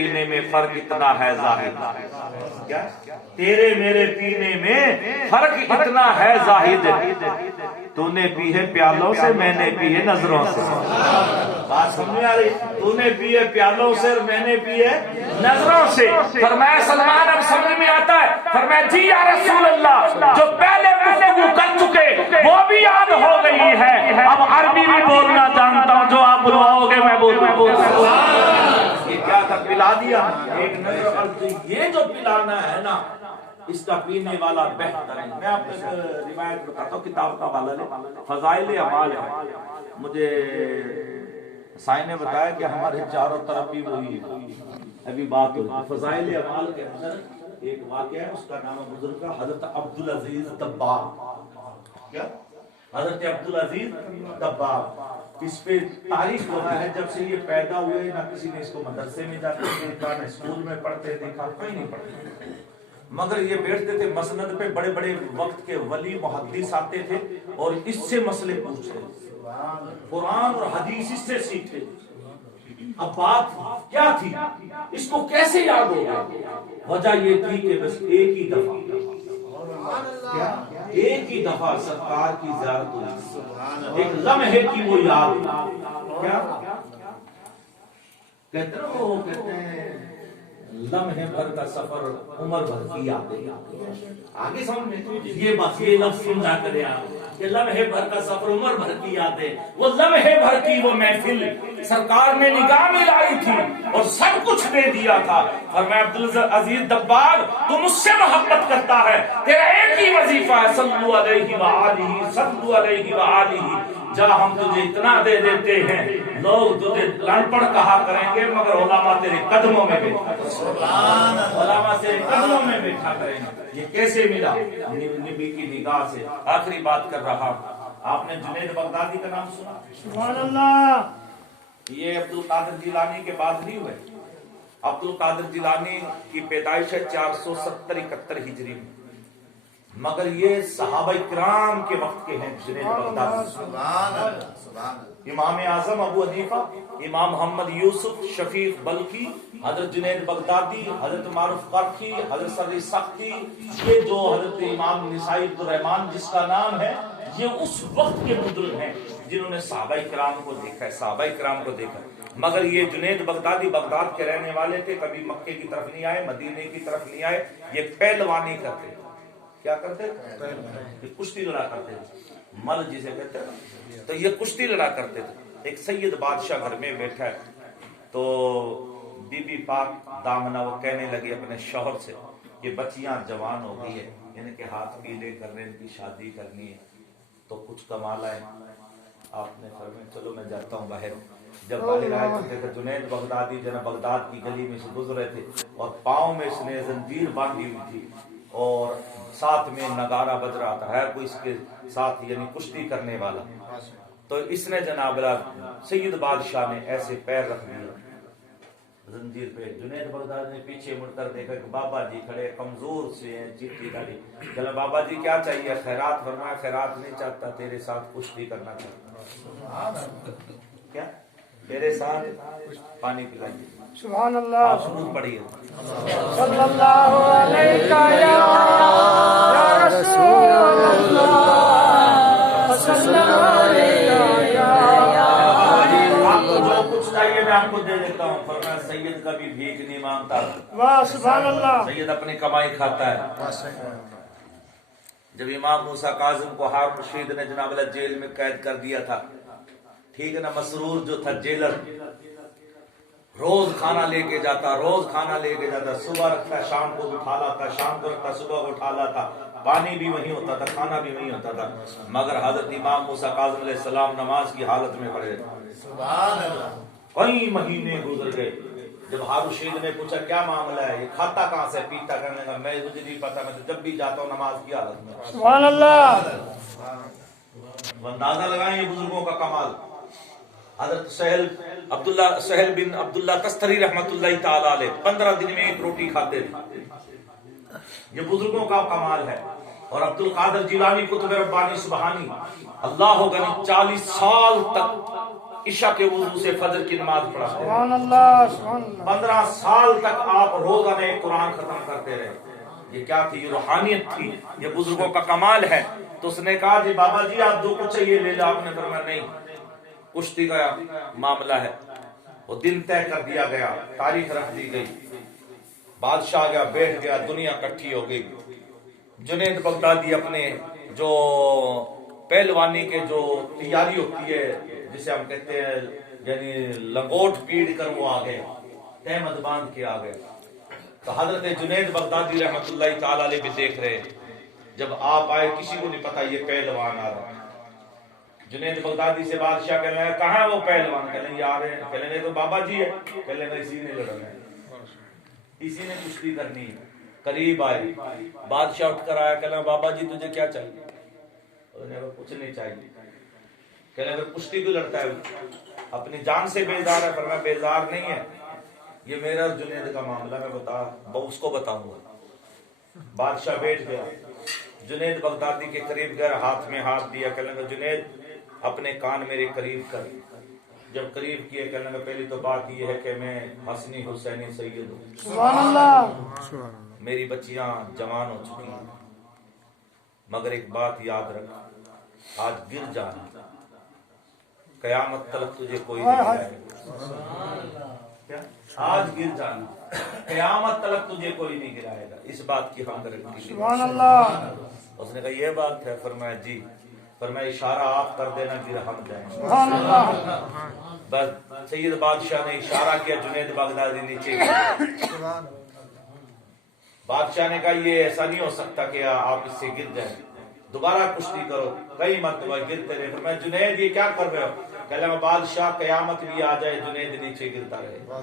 پینے میں فرق اتنا ہے زاہد، کیا تیرے میرے پینے میں فرق اتنا ہے زاہد، تو نے پی ہے پیالوں سے میں نے پی ہے نظروں سے. بات سمجھ میں آ رہی؟ تو نے پی ہے پیالوں سے اور میں نے پی ہے نظروں سے. فرمایا سلمان اب سمجھ میں آتا ہے؟ فرمایا جی یا رسول اللہ، جو پہلے گفتگو کر چکے وہ بھی یاد ہو گئی ہے، اب عربی بھی بولنا جانتا ہوں، جو آپ بلواؤ گے میں بولوں. یہ کیا تھا؟ پلا دیا ایک نظر. یہ جو پلانا ہے نا، اس کا پینے والا بہتر ہے. میں آپ کو روایت بتاتا ہوں، کتاب کا حوالہ لے، فضائل اعمال ہے. مجھے سائن نے بتایا کہ ہمارے چاروں طرف بھی وہی ابھی بات ہوئی. فضائل اعمال کے اندر ایک واقعہ ہے، اس کا نام ہے بزرگ کا حضرت عبدالعزیز دباغ. کیا؟ حضرت عبدالعزیز دباغ. اس پہ تاریخ ہوا ہے جب سے یہ پیدا ہوئے، نہ کسی نے اس کو مدرسے میں جاتے دیکھا، نہ اسکول میں پڑھتے دیکھا، کوئی نہیں پڑھتے. مگر یہ بیٹھتے تھے مسند پہ، بڑے بڑے وقت کے ولی محدث آتے تھے اور اس سے مسئلے پوچھتے، قرآن اور حدیث اس سے سیکھتے. اب بات کیا تھی، اس کو کیسے یاد ہو گیا؟ وجہ یہ تھی کہ بس ایک ہی دفعہ سرکار کی زیارت ہوئی، ایک لمحے کی وہ یاد. کیا کہتے ہیں لمحے بھر کا سفر عمر بھر کی یاد. آگے سمجھ میں یہ بات، یہ لفظ سمجھا کرے آپ کہ لمحے بھر کا سفر عمر بھر کی یاد ہے. وہ لمحے بھر کی وہ محفل سرکار نے نگاہ میں لائی تھی اور سب کچھ دے دیا تھا. فرمایا عبدالعزیز دباغ، تو مجھ سے محبت کرتا ہے، تیرا ایک ہی وظیفہ ہے، صلو علیہ وآلہ، صلو علیہ وآلہ. جا ہم تجھے اتنا دے دیتے ہیں، لوگ تجھے لن پڑھ کہا کریں گے، مگر علماء تیرے قدموں میں بیٹھا، علماء تیرے قدموں میں بیٹھا کریں گے. یہ کیسے ملا؟ نبی کی نگاہ سے. آخری بات کر رہا ہوں، آپ نے جنید بغدادی کا نام سنا؟ سبحان اللہ. یہ عبدالقادر جیلانی کے بعد نہیں ہوئے. عبدالقادر جیلانی کی پیدائش ہے 470-71 ہجری میں، مگر یہ صحابہ کرام کے وقت کے ہیں. جنید بغدادی، امام اعظم ابو حنیفہ، امام محمد یوسف شفیق بلخی، حضرت جنید بغدادی، حضرت معروف قرخی، حضرت سری سختی، یہ جو حضرت امام نسائی عبدالرحمن جس کا نام ہے، یہ اس وقت کے بزرگ ہیں جنہوں نے صحابہ کرام کو دیکھا ہے، صحابہ کرام کو دیکھا. مگر یہ جنید بغدادی بغداد کے رہنے والے تھے، کبھی مکے کی طرف نہیں آئے، مدینے کی طرف نہیں آئے. یہ پہلوانی کرتے. کیا کرتے؟ کشتی لڑا کرتے تھے، مل جسے کہتے ہیں. تو یہ کشتی لڑا کرتے تھے. ایک سید بادشاہ گھر میں بیٹھا ہے، تو بی بی پاک دامنہ وہ کہنے لگی اپنے شوہر سے کہ بچیاں جوان ہو گئی ہے، ان کے ہاتھ پیلے کرنے، ان کی شادی کرنی ہے، تو کچھ کما لائے. آپ نے فرمایا چلو میں جاتا ہوں باہر. جب باہر آئے تو دیکھا جنید بغدادی جناب بغداد کی گلی میں سے گزرے تھے اور پاؤں میں اس نے زنجیر باندھی ہوئی تھی اور ساتھ میں نگارہ بج رہا تھا، ہے کوئی اس کے ساتھ یعنی کشتی کرنے والا. تو اس نے جناب سید بادشاہ نے ایسے پیر رکھ دیا زنجیر پہ. جنید بغدادی نے پیچھے مڑ کر دیکھا کہ بابا جی کھڑے کمزور سے ہیں، چیٹی داڑھی. چلو بابا جی کیا چاہیے؟ خیرات. فرمایا خیرات نہیں چاہتا، تیرے ساتھ کشتی کرنا چاہتا. کیا تیرے ساتھ پانی پلائیے. سبحان اللہ. آپ سنت پڑھیے. صلی اللہ علیہ یا رسول اللہ، صلی اللہ علیہ یا آپ کو جو کچھ چاہیے میں آپ کو دے دیتا ہوں. فرمایا سید کبھی بھیک نہیں مانگتا. واہ سبحان اللہ. سید اپنی کمائی کھاتا ہے. جب امام موسیٰ کاظم کو ہارون رشید نے جناب اللہ جیل میں قید کر دیا تھا، ٹھیک ہے نا، مسرور جو تھا جیلر روز کھانا لے کے جاتا، روز کھانا لے کے جاتا، صبح رکھتا شام کو اٹھا لاتا، شام کو رکھتا صبح کو اٹھا لاتا، پانی بھی وہیں ہوتا تھا، کھانا بھی وہیں ہوتا تھا. مگر حضرت امام موسیٰ کاظم علیہ السلام نماز کی حالت میں پڑے. کئی مہینے گزر گئے. جب ہارون رشید نے پوچھا کیا معاملہ ہے، یہ کھاتا کہاں سے پیتا؟ کرنے کا میں مجھے نہیں پتا، میں تو جب بھی جاتا ہوں نماز کی حالت میں. سبحان اللہ. اندازہ لگائیں یہ بزرگوں کا کمال. حضرت سہل بن عبداللہ تستری رحمت اللہ تعالی علیہ 15 دن میں ایک روٹی کھاتے تھے. یہ بزرگوں کا کمال ہے. اور عبدالقادر جیلانی قطب ربانی سبحانی اللہ غنی 40 سال تک عشاء کے وضو سے فجر کی نماز پڑھاتے رہے. سبحان اللہ سبحان اللہ 15 سال تک آپ روزانہ ایک قرآن ختم کرتے رہے. یہ کیا تھی؟ یہ روحانیت تھی، یہ بزرگوں کا کمال ہے. تو اس نے کہا جی بابا جی آپ جو کچھ چاہیے لے لو. آپ نے فرمایا نہیں، کشتی کا معاملہ ہے. وہ دن طے کر دیا گیا، تاریخ رکھ دی گئی. بادشاہ گیا، بیٹھ گیا، دنیا اکٹھی ہو گئی. جنید بغدادی اپنے جو پہلوانی کے جو تیاری ہوتی ہے جسے ہم کہتے ہیں یعنی لنگوٹ پیڑ کر وہ آ گئے، تہمت باندھ کے آ گئے. تو حضرت جنید بغدادی رحمت اللہ تعالی علیہ بھی دیکھ رہے. جب آپ آئے کسی کو نہیں پتا یہ پہلوان آ رہا ہے. جنید بغدادی سے بادشاہ کہنے لگا کہاں ہے وہ پہلوان؟ کہنے یہ آ رہے ہیں. کہنے لگے تو بابا جی ہے. کہنے لگے اسی نے لڑنا ہے، اسی نے کشتی کرنی ہے. قریب آئے، بادشاہ اٹھ کر آیا. کہنے لگا بابا جی تجھے کیا چاہیے؟ کچھ نہیں چاہیے. کہنے لگے کشتی کیوں لڑتا ہے؟ اپنی جان سے بیزار ہے. فرمایا بیزار نہیں ہے، یہ میرا جنید کا معاملہ میں اس کو بتاؤں گا. بادشاہ بیٹھ گیا، جنید بغدادی کے قریب گیا، ہاتھ میں ہاتھ دیا. کہنے لگا جنید اپنے کان میرے قریب کر. جب قریب کیے کہنے لگا پہلی تو بات یہ ہے کہ میں حسنی حسینی سید ہوں. سبحان اللہ میری بچیاں جوان ہو چکی ہیں، مگر ایک بات یاد رکھ، آج گر جانا، قیامت تلک تجھے کوئی نہیں گرائے گا. آج گر جانا، قیامت تلک تجھے کوئی نہیں گرائے گا. اس بات کی ہم گارنٹی. سبحان اللہ. اس نے کہا یہ بات ہے. فرمایا جی. فرمایا اشارہ آپ کر دینا گر ہم جائیں. سبحان اللہ. بس سید بادشاہ نے اشارہ کیا، جنید بغدادی نیچے گرے. بادشاہ نے کہا یہ ایسا نہیں ہو سکتا کہ آپ اس سے گر جائیں، دوبارہ کشتی کرو. کئی مرتبہ گرتے رہے. فرمایا جنید یہ کیا کر رہے ہو؟ کہنے لگا بادشاہ قیامت بھی آ جائے جنید نیچے گرتا رہے گا.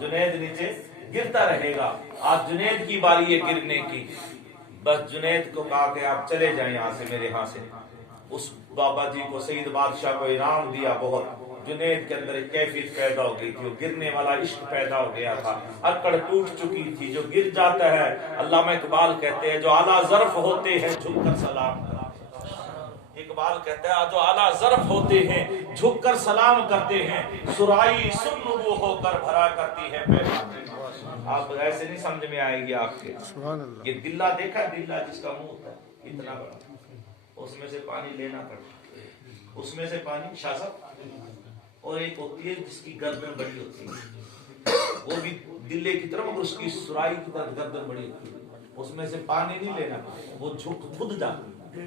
جنید نیچے گرتا رہے گا. آج جنید کی باری ہے گرنے کی. بس جنید کو کہا کہ آپ چلے جائیں یہاں سے، میرے ہاں سے. اس بابا جی کو سید بادشاہ کو انعام دیا بہت. جنید کے اندر ایک کیفیت پیدا ہو گئی تھی، وہ گرنے والا عشق پیدا ہو گیا تھا. اکڑ ٹوٹ چکی تھی. جو گر جاتا ہے، علامہ اقبال کہتے ہیں جو اعلیٰ ظرف ہوتے ہیں جھک کر سلام کرتے ہیں. اقبال کہتا ہے جو اعلیٰ ظرف ہوتے ہیں جھک کر سلام کرتے ہیں. سرائی سنبو ہو کر بھرا کرتی ہے پیمانے. آپ ایسے نہیں سمجھ میں آئے گی آپ کے. یہ دلہ دیکھا، دلہ جس کا منہ ہوتا ہے اتنا بڑا، اس میں سے پانی لینا پڑتا ہے. اس میں سے پانی شاہ صاحب. اور ایک ہوتی ہے جس کی گردن بڑی ہوتی ہے، وہ بھی دلے کی طرف، مگر اس کی سرائی کی طرف گردن بڑی ہوتی ہے. اس میں سے پانی نہیں لینا، وہ جھک خود جاتی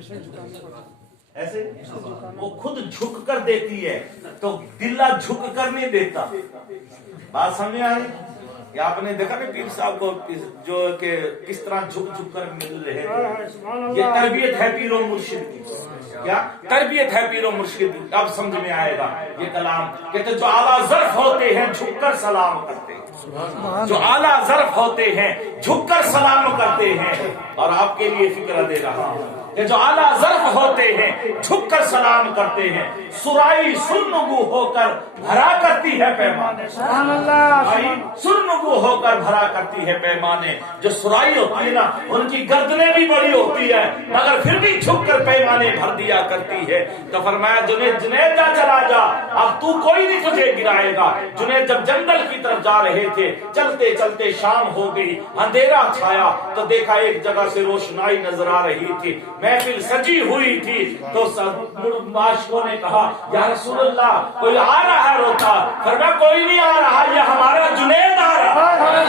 ایسے، وہ خود جھک کر دیتی ہے. تو دلہ جھک کر نہیں دیتا. بات سمجھ آئی؟ یا آپ نے دیکھا نا پیر صاحب کو جو کہ کس طرح جھک جھک کر مل رہے تھے. یہ تربیت ہے پیر و مرشد کی. کیا تربیت ہے پیر و مرشد کی. اب سمجھ میں آئے گا یہ کلام. کہتے جو اعلیٰ ظرف ہوتے ہیں جھک کر سلام کرتے ہیں. جو اعلیٰ ظرف ہوتے ہیں جھک کر سلام کرتے ہیں. اور آپ کے لیے فکر دے رہا ہوں کہ جو اعلیٰ ظرف ہوتے ہیں جھک کر سلام کرتے ہیں. سرائی سرنگو ہو کر بھرا کرتی ہے پیمانے. سبحان اللہ. سرنگو ہو کر بھرا کرتی ہے پیمانے. جو سرائی ہوتی ہے نا ان کی گردنیں بھی بڑی ہوتی ہے مگر پھر بھی جھک کر پیمانے بھر دیا کرتی ہے. تو فرمایا جنید جا چلا جا، اب تو کوئی نہیں تجھے گرائے گا. جنید جب جنگل کی طرف جا رہے تھے، چلتے چلتے شام ہو گئی، اندھیرا چھایا تو دیکھا ایک جگہ سے روشنائی نظر آ رہی تھی، محفل سجی ہوئی تھی. تو عاشقوں نے کہا یا رسول اللہ کوئی آ رہا ہے روتا. فرمایا کوئی نہیں آ رہا، یہ ہمارا جنید آ رہا ہے.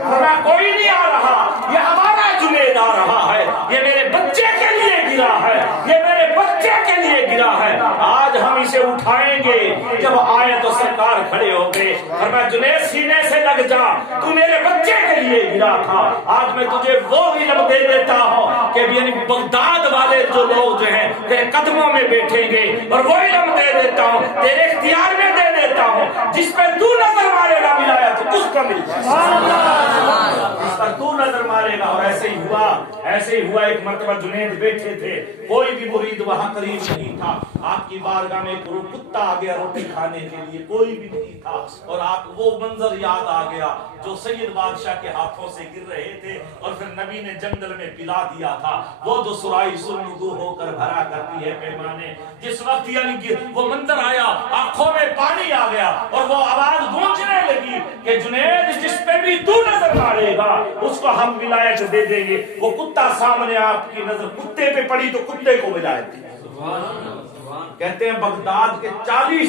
فرمایا کوئی نہیں آ رہا، یہ ہمارا جنید آ رہا ہے. یہ میرے بچے کے لیے گرا ہے، یہ میرے بچے کے لیے گرا ہے. آج ہم اسے اٹھائیں گے. جب آئے تو سرکار کھڑے ہو گئے. فرمایا جنید سینے سے لگ جا، تو میرے بچے کے لیے گرا تھا. آج میں تجھے وہ علم دے دیتا ہوں کہ یعنی بغداد والے جو لوگ جو ہیں تیرے قدموں میں بیٹھیں گے، اور وہ علم دے دیتا ہوں، تیرے اختیار میں دے دیتا ہوں. جس پہ تو نظر مارے گا ولایت اس کو مل جائے. جس پر تو نظر مارے گا. اور ایسے ہی ہوا. ایک مرتبہ جنید بیٹھے تھے، کوئی بھی مرید وہاں قریب نہیں تھا. آپ کی بارگاہ میں ایک کتا آ گیا روٹی کھانے کے لیے، کوئی بھی نہیں تھا، اور آپ وہ منظر یاد آ گیا جو سید بادشاہ کے ہاتھوں سے گر رہے تھے اور پھر نبی نے جنگل میں پلا دیا تھا، وہ جو سرائی سرنگو ہو کر بھرا کرتی ہے پیمانے، جس وقت یعنی کہ وہ منظر آیا آنکھوں میں پانی آ گیا اور وہ آواز گونجنے لگی کہ جنید جس پہ بھی تو نظر مارے گا اس کو ہم ولایت دے دیں گے۔ وہ کتا سامنے آپ کی نظر کتے پہ پڑی تو کتے کو ولایت دی۔ کہتے ہیں بغداد کے 40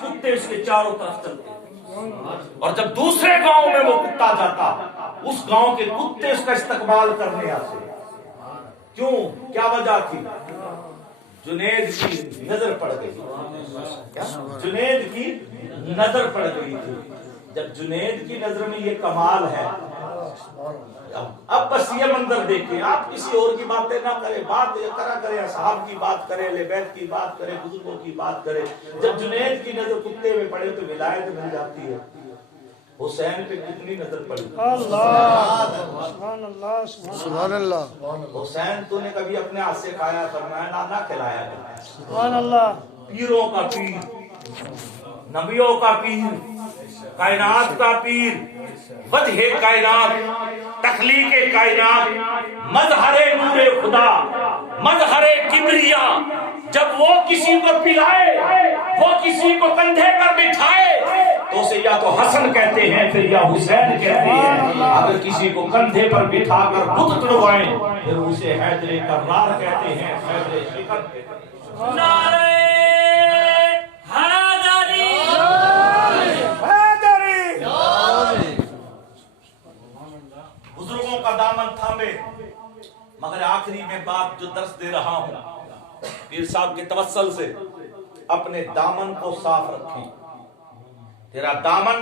کتے اس کے چاروں طرف چلتے، اور جب دوسرے گاؤں میں وہ کتا جاتا اس گاؤں کے کتے اس کا استقبال کرنے آتے۔ کیوں؟ کیا وجہ تھی؟ جنید کی نظر پڑ گئی، جنید کی نظر پڑ گئی تھی۔ جب جنید کی نظر میں یہ کمال ہے، اب بس یہ منظر دیکھیں، آپ کسی اور کی باتیں نہ کریں، بات کرا کریں، اصحاب کی بات کریں، اہل بیت کی بات کریں، بزرگوں کی بات کریں۔ جب جنید کی نظر کتے میں پڑے تو ولایت مل جاتی ہے۔ حسین پہ کتنی نظر پڑی؟ سبحان اللہ سبحان اللہ۔ حسین تو نے کبھی اپنے ہاتھ سے کھایا، فرمایا نہ کھلایا کرنا۔ سبحان اللہ۔ پیروں کا پیر، نبیوں کا پیر، کائنات کا پیر، وجہ کائنات، تخلیق کائنات، مظہر نور خدا، مظہر کبریا، جب وہ کسی کو پلائے، وہ کسی کو کندھے پر بٹھائے تو اسے یا تو حسن کہتے ہیں پھر یا حسین کہتے ہیں۔ اگر کسی کو کندھے پر بٹھا کر بت توڑوائیں پھر اسے حیدر کرار کہتے ہیں، حیدر شکر کہتے ہیں۔ نعرہ بزرگوں کا دامن تھامے۔ مگر آخری میں بات جو درس دے رہا ہوں، پیر صاحب کے توسل سے اپنے دامن کو صاف رکھیں، تیرا دامن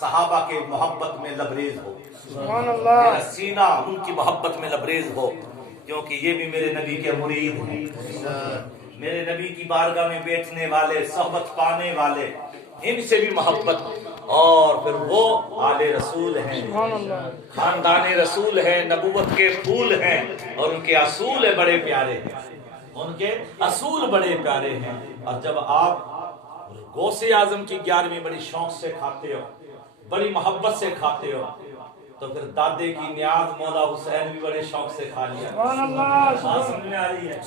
صحابہ کے محبت میں لبریز ہو، سبحان اللہ۔ تیرا سینہ ان کی محبت میں لبریز ہو، کیونکہ یہ بھی میرے نبی کے مرید ہیں، میرے نبی کی بارگاہ میں بیٹھنے والے، صحبت پانے والے، ان سے بھی محبت، اور پھر وہ آل رسول ہیں، خاندان رسول ہیں، نبوت کے پھول ہیں، اور ان کے اصول بڑے پیارے ہیں، ان کے اصول بڑے پیارے ہیں۔ اور جب آپ غوث اعظم کی 11ویں بڑی شوق سے کھاتے ہو، بڑی محبت سے کھاتے ہو، تو پھر دادے کی نیاز مولا حسین بھی بڑے شوق سے کھا لیا۔ سبحان اللہ۔ بات سمجھ میں آ رہی ہے؟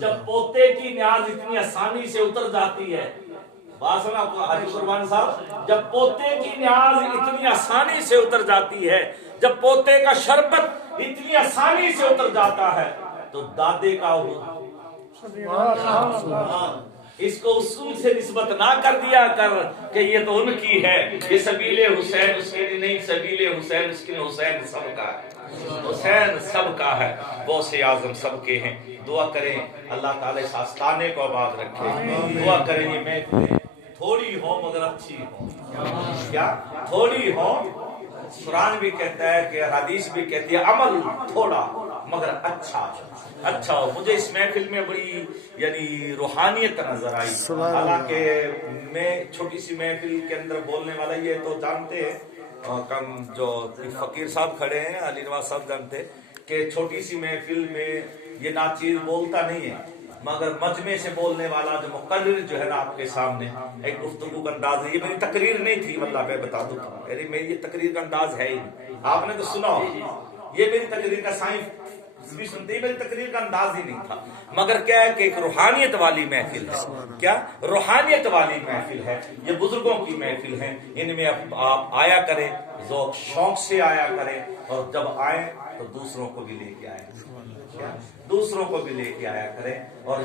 جب پوتے کی نیاز اتنی آسانی سے اتر جاتی ہے، بات سمجھ آپ کو حاجی قربان صاحب، جب پوتے کی نیاز اتنی آسانی سے اتر جاتی ہے، جب پوتے کا شربت اتنی آسانی سے اتر جاتا ہے، تو دادے کا اس کو اصول سے نسبت نہ کر دیا کر کہ یہ تو ان کی ہے، یہ سبیل حسین اس کے لیے نہیں، سبیل حسین اس کے لیے، حسین سب کا ہے، حسین سب کا ہے، غوث اعظم سب کے ہیں۔ دعا کریں اللہ تعالی اس آستانے کو آباد رکھے، دعا کریں یہ محفل تھوڑی ہو مگر اچھی ہو، کیا تھوڑی ہو، قرآن بھی کہتا ہے کہ حدیث بھی کہتی ہے عمل تھوڑا مگر اچھا اچھا ہو۔ مجھے اس محفل میں بڑی یعنی روحانیت نظر آئی، حالانکہ میں چھوٹی سی محفل کے اندر بولنے والا، یہ تو جانتے ہیں کم جو فقیر صاحب کھڑے ہیں، علی نواز صاحب جانتے کہ چھوٹی سی محفل میں یہ ناچیز بولتا نہیں ہے، مگر مجمع سے بولنے والا جو مقرر جو ہے نا آپ کے سامنے ایک گفتگو کا انداز ہے۔ یہ میری تقریر نہیں تھی، واللہ میں بتا دوں، میری یہ تقریر کا انداز ہے ہی نہیں، آپ نے تو سنا ہو، یہ میری تقریر کا سائنس بھی سنتے ہی، میری تقریر کا انداز ہی نہیں تھا، مگر کیا ہے کہ ایک روحانیت والی محفل ہے، کیا روحانیت والی محفل ہے، یہ بزرگوں کی محفل ہے، ان میں آپ آیا کریں، ذوق شوق سے آیا کریں، اور جب آئیں تو دوسروں کو بھی لے کے آئیں، دوسروں کو بھی لے کے آیا کریں، اور